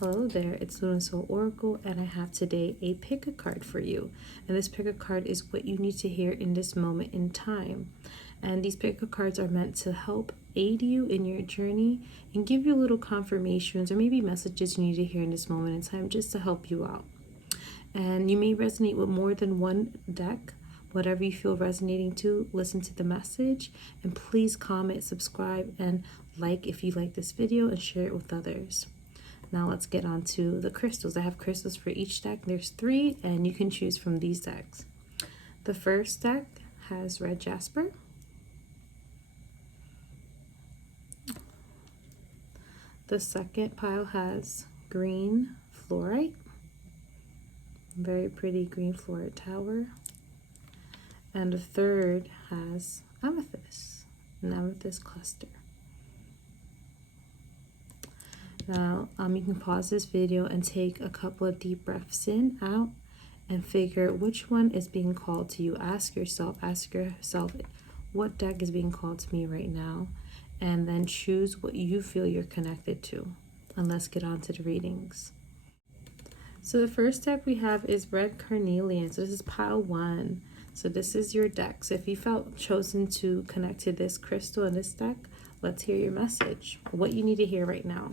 Hello there, it's Lunar Soul Oracle, and I have today a Pickacard for you. And this Pickacard is what you need to hear in this moment in time. And these Pickacards are meant to help aid you in your journey and give you little confirmations or maybe messages you need to hear in this moment in time just to help you out. And you may resonate with more than one deck. Whatever you feel resonating to, listen to the message, and please comment, subscribe, and like if you like this video, and share it with others. Now let's get on to the crystals. I have crystals for each deck. There's 3, and you can choose from these decks. The first deck has red jasper. The second pile has green fluorite. Very pretty green fluorite tower. And the third has amethyst, an amethyst cluster. Now, you can pause this video and take a couple of deep breaths in, out, and figure which one is being called to you. Ask yourself, what deck is being called to me right now? And then choose what you feel you're connected to. And let's get on to the readings. So the first deck we have is red carnelian. So this is pile 1. So this is your deck. So if you felt chosen to connect to this crystal in this deck, let's hear your message, what you need to hear right now.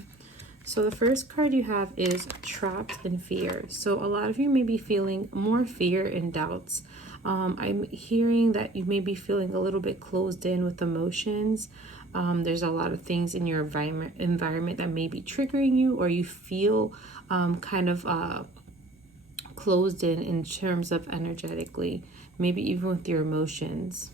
So the first card you have is trapped in fear. So a lot of you may be feeling more fear and doubts. I'm hearing that you may be feeling a little bit closed in with emotions. There's a lot of things in your environment that may be triggering you, or you feel closed in terms of energetically, maybe even with your emotions.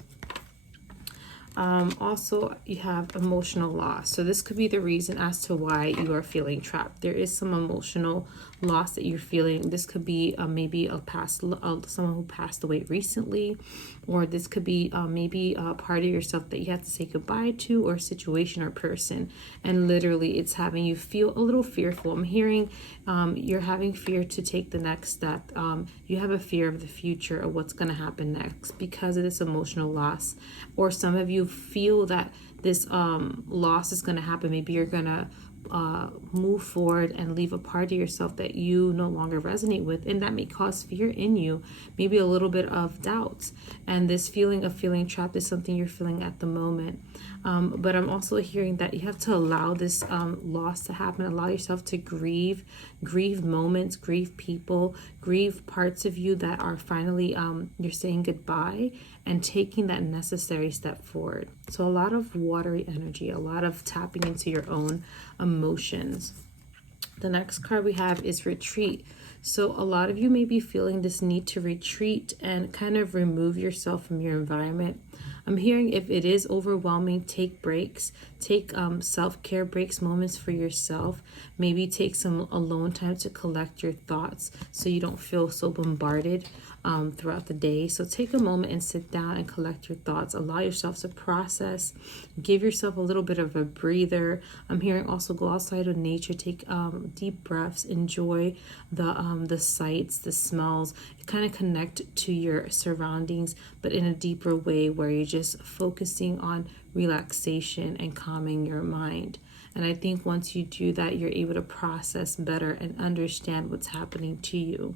Also, you have emotional loss. So this could be the reason as to why you are feeling trapped. There is some emotional loss that you're feeling. This could be maybe someone who passed away recently, or this could be maybe a part of yourself that you have to say goodbye to, or a situation or person. And literally, it's having you feel a little fearful. I'm hearing you're having fear to take the next step. You have a fear of the future, of what's going to happen next because of this emotional loss. Or some of you feel that this loss is going to happen. Maybe you're going to move forward and leave a part of yourself that you no longer resonate with, and that may cause fear in you, maybe a little bit of doubt. And this feeling of feeling trapped is something you're feeling at the moment. But I'm also hearing that you have to allow this loss to happen, allow yourself to grieve moments, grieve people, grieve parts of you that are finally you're saying goodbye, and taking that necessary step forward. So a lot of watery energy, a lot of tapping into your own emotions. The next card we have is retreat. So a lot of you may be feeling this need to retreat and kind of remove yourself from your environment. I'm hearing if it is overwhelming, take breaks, take self-care breaks, moments for yourself. Maybe take some alone time to collect your thoughts so you don't feel so bombarded throughout the day. So take a moment and sit down and collect your thoughts. Allow yourself to process. Give yourself a little bit of a breather. I'm hearing also go outside of nature, take deep breaths, enjoy the sights, the smells, kind of connect to your surroundings, but in a deeper way where you're just focusing on relaxation and calming your mind. And I think once you do that, you're able to process better and understand what's happening to you.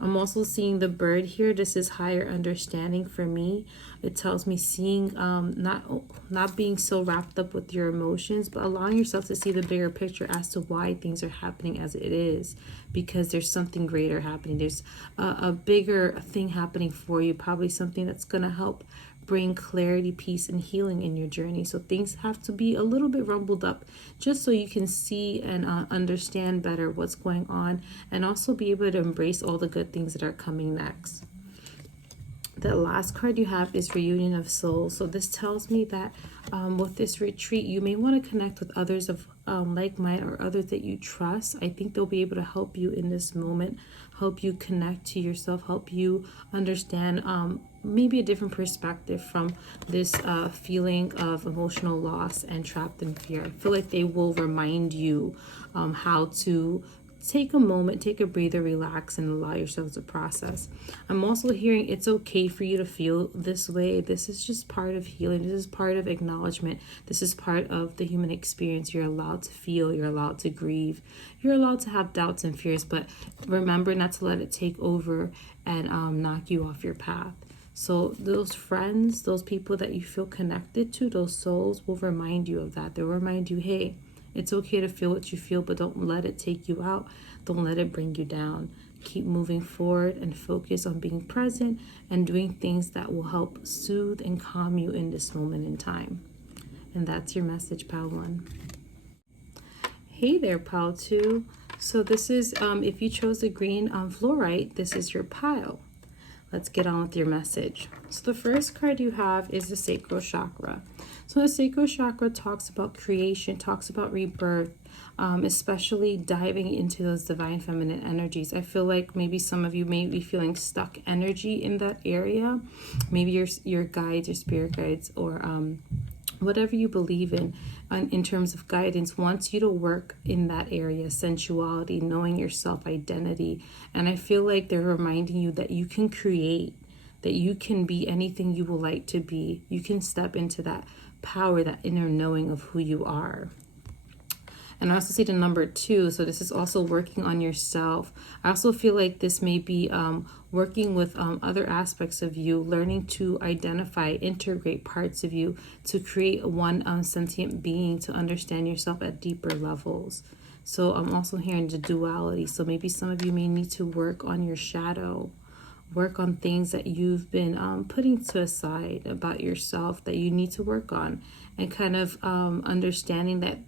I'm also seeing the bird here. This is higher understanding for me. It tells me seeing, not being so wrapped up with your emotions, but allowing yourself to see the bigger picture as to why things are happening as it is, because there's something greater happening. There's a bigger thing happening for you, probably something that's going to help bring clarity, peace, and healing in your journey. So things have to be a little bit rumbled up just so you can see and understand better what's going on, and also be able to embrace all the good things that are coming next. The last card you have is Reunion of Souls. So this tells me that with this retreat, you may want to connect with others of like mind, or others that you trust. I think they'll be able to help you in this moment, help you connect to yourself, help you understand maybe a different perspective from this feeling of emotional loss and trapped in fear. I feel like they will remind you how to take a moment, take a breather, relax, and allow yourself to process. I'm also hearing it's okay for you to feel this way. This is just part of healing. This is part of acknowledgement. This is part of the human experience. You're allowed to feel. You're allowed to grieve. You're allowed to have doubts and fears, but remember not to let it take over and knock you off your path. So those friends, those people that you feel connected to, those souls will remind you of that. They'll remind you, hey, it's okay to feel what you feel, but don't let it take you out. Don't let it bring you down. Keep moving forward and focus on being present and doing things that will help soothe and calm you in this moment in time. And that's your message, Pile 1. Hey there, Pile 2. So this is, if you chose the green fluorite, this is your pile. Let's get on with your message. So the first card you have is the sacral chakra. So the sacral chakra talks about creation, talks about rebirth, especially diving into those divine feminine energies. I feel like maybe some of you may be feeling stuck energy in that area. Maybe your guides, your spirit guides, or whatever you believe in terms of guidance, wants you to work in that area, sensuality, knowing your self-identity. And I feel like they're reminding you that you can create, that you can be anything you would like to be. You can step into that power, that inner knowing of who you are. And I also see the number 2. So this is also working on yourself. I also feel like this may be working with other aspects of you, learning to identify, integrate parts of you to create one sentient being, to understand yourself at deeper levels. So I'm also hearing the duality. So maybe some of you may need to work on your shadow, work on things that you've been putting to aside about yourself that you need to work on, and kind of understanding that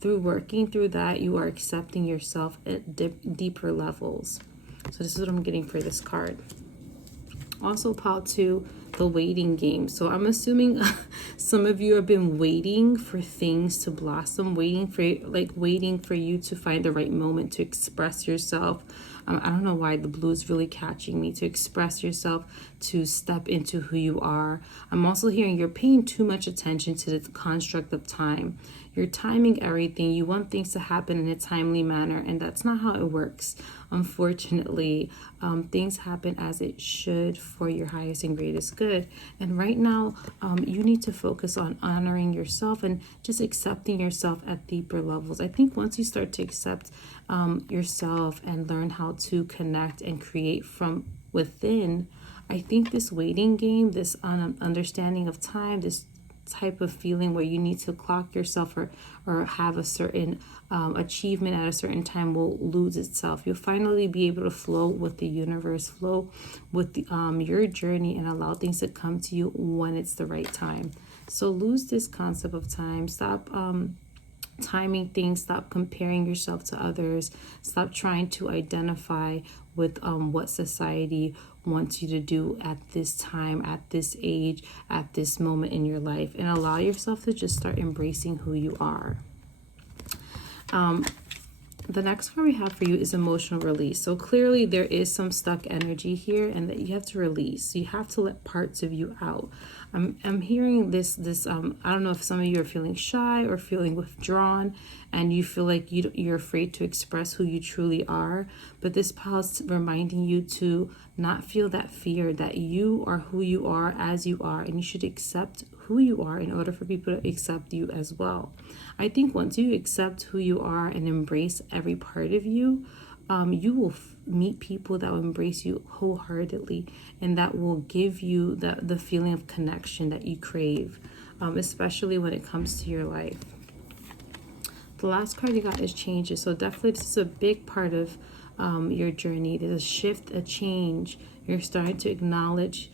through working through that, you are accepting yourself at deeper levels. So this is what I'm getting for this card. Also, Pile 2, the waiting game. So I'm assuming some of you have been waiting for things to blossom, waiting for you to find the right moment to express yourself. I don't know why the blue is really catching me, to express yourself, to step into who you are. I'm also hearing you're paying too much attention to the construct of time. You're timing everything. You want things to happen in a timely manner, and that's not how it works. Unfortunately, things happen as it should for your highest and greatest good. And right now, you need to focus on honoring yourself and just accepting yourself at deeper levels. I think once you start to accept yourself and learn how to connect and create from within, I think this waiting game, this understanding of time, this type of feeling where you need to clock yourself or have a certain achievement at a certain time will lose itself. You'll finally be able to flow with the universe, flow with your journey, and allow things to come to you when it's the right time. So lose this concept of time. Stop timing things. Stop comparing yourself to others. Stop trying to identify with what society wants you to do at this time, at this age, at this moment in your life, and allow yourself to just start embracing who you are. The next card we have for you is emotional release. So clearly there is some stuck energy here, and that you have to release. You have to let parts of you out. I'm hearing this I don't know if some of you are feeling shy or feeling withdrawn, and you feel like you're afraid to express who you truly are. But this pile is reminding you to not feel that fear, that you are who you are as you are, and you should accept who you are in order for people to accept you as well. I think once you accept who you are and embrace every part of you, you will meet people that will embrace you wholeheartedly, and that will give you the feeling of connection that you crave, especially when it comes to your life. The last card you got is changes. So definitely this is a big part of your journey. There's a shift, a change. You're starting to acknowledge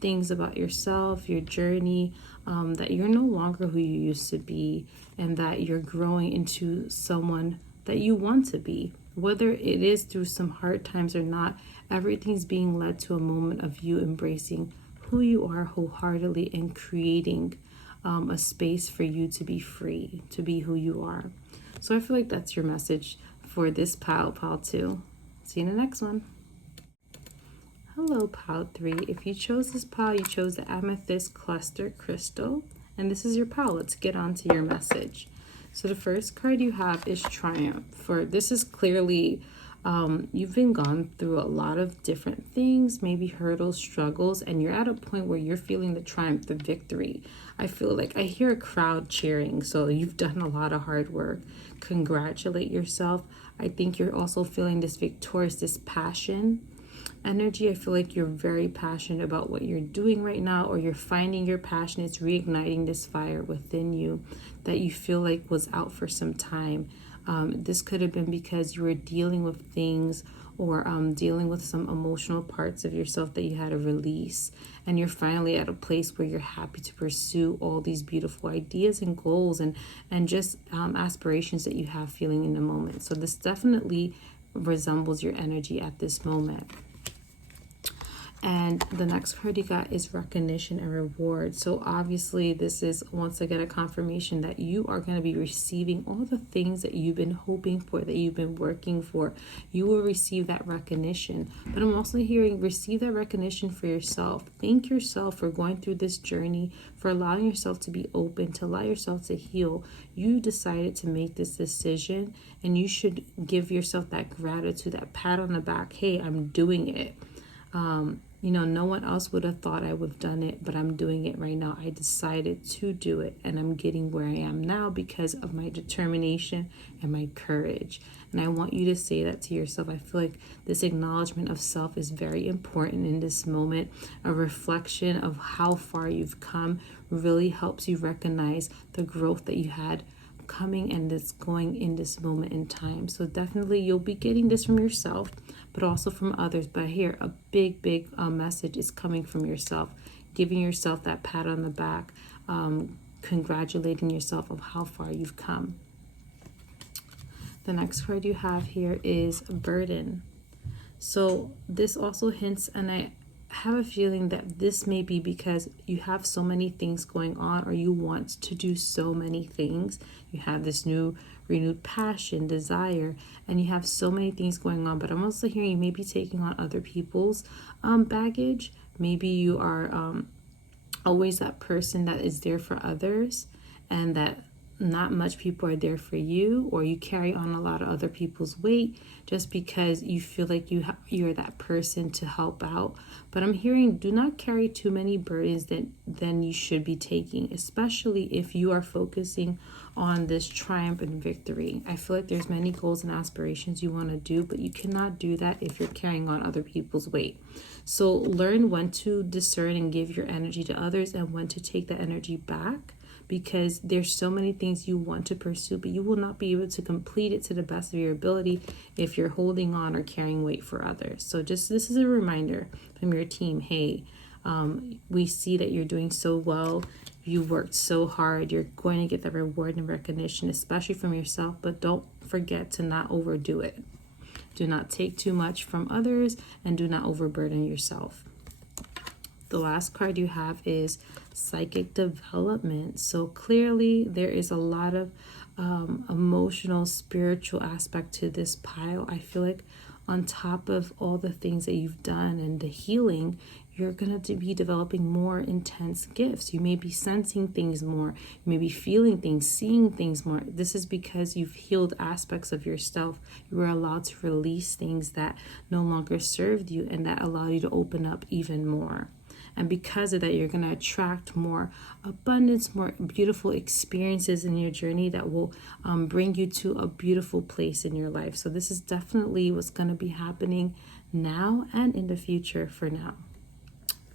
things about yourself, your journey, that you're no longer who you used to be, and that you're growing into someone that you want to be. Whether it is through some hard times or not, everything's being led to a moment of you embracing who you are wholeheartedly and creating a space for you to be free, to be who you are. So I feel like that's your message for this pile 2. See you in the next one. Hello, pile 3. If you chose this pile, you chose the amethyst cluster crystal, and this is your pile. Let's get on to your message. So the first card you have is Triumph. For this is clearly you've been gone through a lot of different things, maybe hurdles, struggles, and you're at a point where you're feeling the triumph, the victory. I feel like I hear a crowd cheering. So you've done a lot of hard work. Congratulate yourself. I think you're also feeling this victorious, this passion energy. I feel like you're very passionate about what you're doing right now, or you're finding your passion. It's reigniting this fire within you that you feel like was out for some time. This could have been because you were dealing with things, or dealing with some emotional parts of yourself that you had to release, and you're finally at a place where you're happy to pursue all these beautiful ideas and goals and just aspirations that you have feeling in the moment. So this definitely resembles your energy at this moment. And the next card you got is recognition and reward. So obviously this is once again a confirmation that you are going to be receiving all the things that you've been hoping for, that you've been working for. You will receive that recognition. But I'm also hearing receive that recognition for yourself. Thank yourself for going through this journey, for allowing yourself to be open, to allow yourself to heal. You decided to make this decision, and you should give yourself that gratitude, that pat on the back. Hey, I'm doing it. No one else would have thought I would have done it, but I'm doing it right now. I decided to do it, and I'm getting where I am now because of my determination and my courage. And I want you to say that to yourself. I feel like this acknowledgement of self is very important in this moment. A reflection of how far you've come really helps you recognize the growth that you had coming and that's going in this moment in time. So definitely you'll be getting this from yourself, but also from others. But here a big message is coming from yourself, giving yourself that pat on the back, congratulating yourself of how far you've come. The next card you have here is burden. So this also hints, and I have a feeling that this may be because you have so many things going on, or you want to do so many things. You have this new renewed passion, desire, and you have so many things going on. But I'm also hearing you may be taking on other people's baggage. Maybe you are always that person that is there for others, and that not much people are there for you, or you carry on a lot of other people's weight just because you feel like you're that person to help out. But I'm hearing do not carry too many burdens than you should be taking, especially if you are focusing on this triumph and victory. I feel like there's many goals and aspirations you want to do, but you cannot do that if you're carrying on other people's weight. So learn when to discern and give your energy to others, and when to take that energy back, because there's so many things you want to pursue, but you will not be able to complete it to the best of your ability if you're holding on or carrying weight for others. So just this is a reminder from your team. Hey, we see that you're doing so well. You worked so hard. You're going to get the reward and recognition, especially from yourself, but don't forget to not overdo it. Do not take too much from others, and do not overburden yourself. The last card you have is psychic development. So clearly there is a lot of emotional, spiritual aspect to this pile. I feel like on top of all the things that you've done and the healing, you're going to be developing more intense gifts. You may be sensing things more. You may be feeling things, seeing things more. This is because you've healed aspects of yourself. You were allowed to release things that no longer served you, and that allowed you to open up even more. And because of that, you're going to attract more abundance, more beautiful experiences in your journey that will bring you to a beautiful place in your life. So this is definitely what's going to be happening now and in the future for now.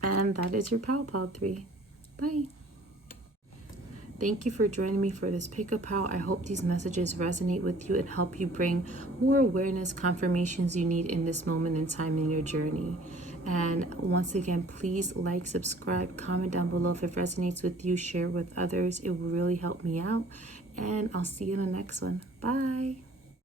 And that is your Pow Pow 3. Bye. Thank you for joining me for this Pick a Pow. I hope these messages resonate with you and help you bring more awareness, confirmations you need in this moment in time in your journey. And once again, please like, subscribe, comment down below if it resonates with you, share with others. It will really help me out. And I'll see you in the next one. Bye.